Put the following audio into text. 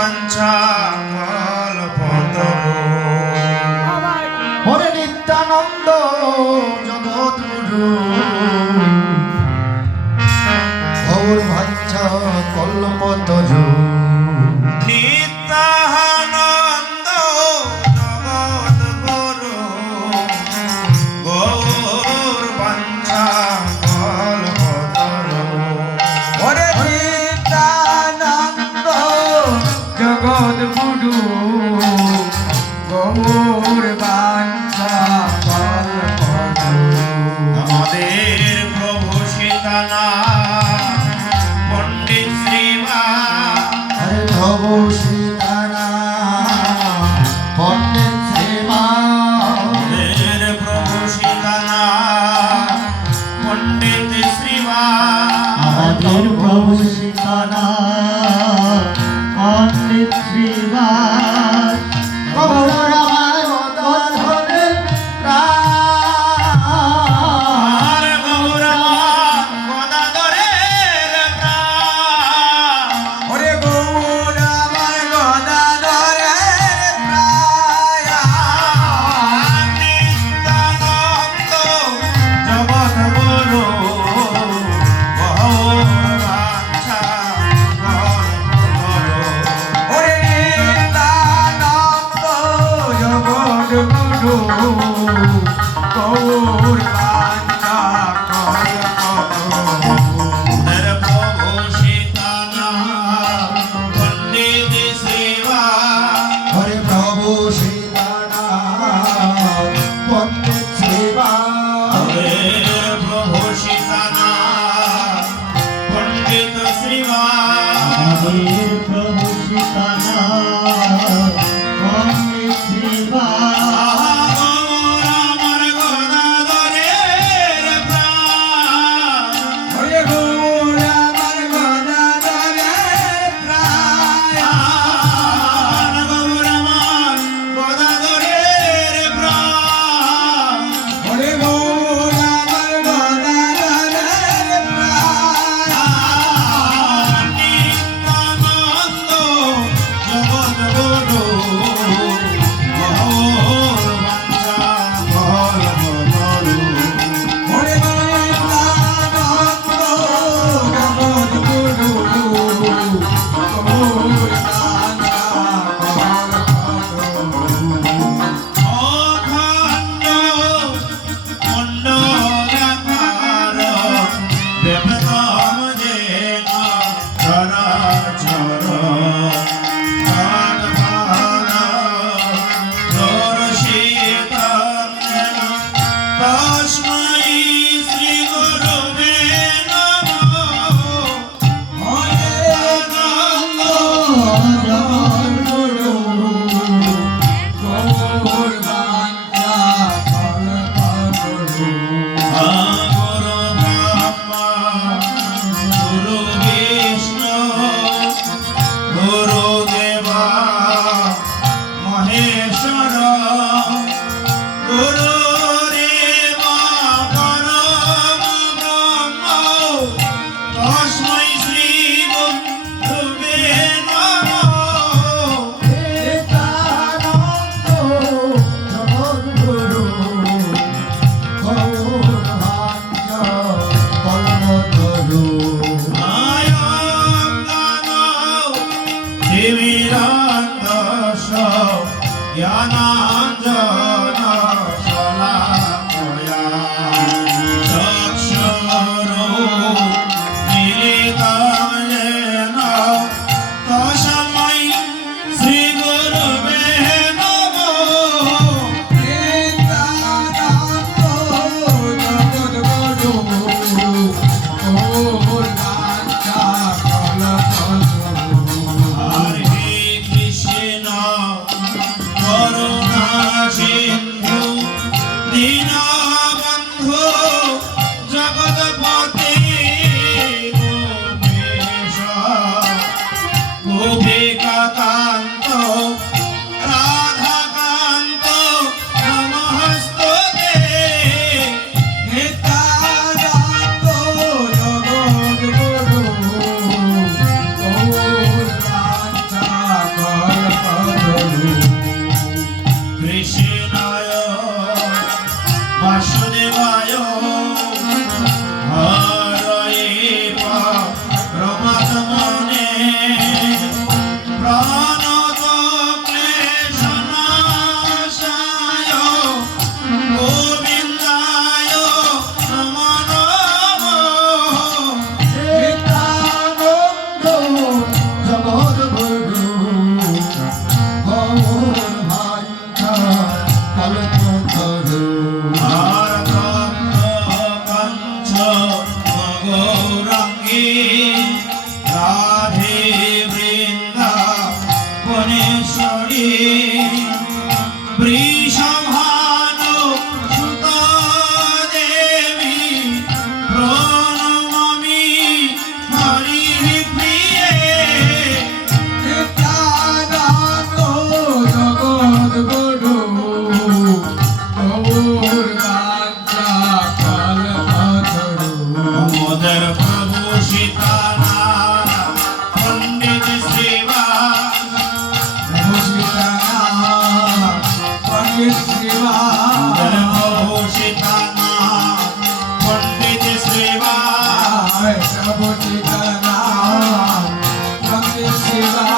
বাঞ্ছা হরে নিত্যানন্দ জগৎগুরু ভৌর ভাঞ্ছা কল্পতরু horse Amen. সারা চরণ Radhe Brinda Baneshwari Shiva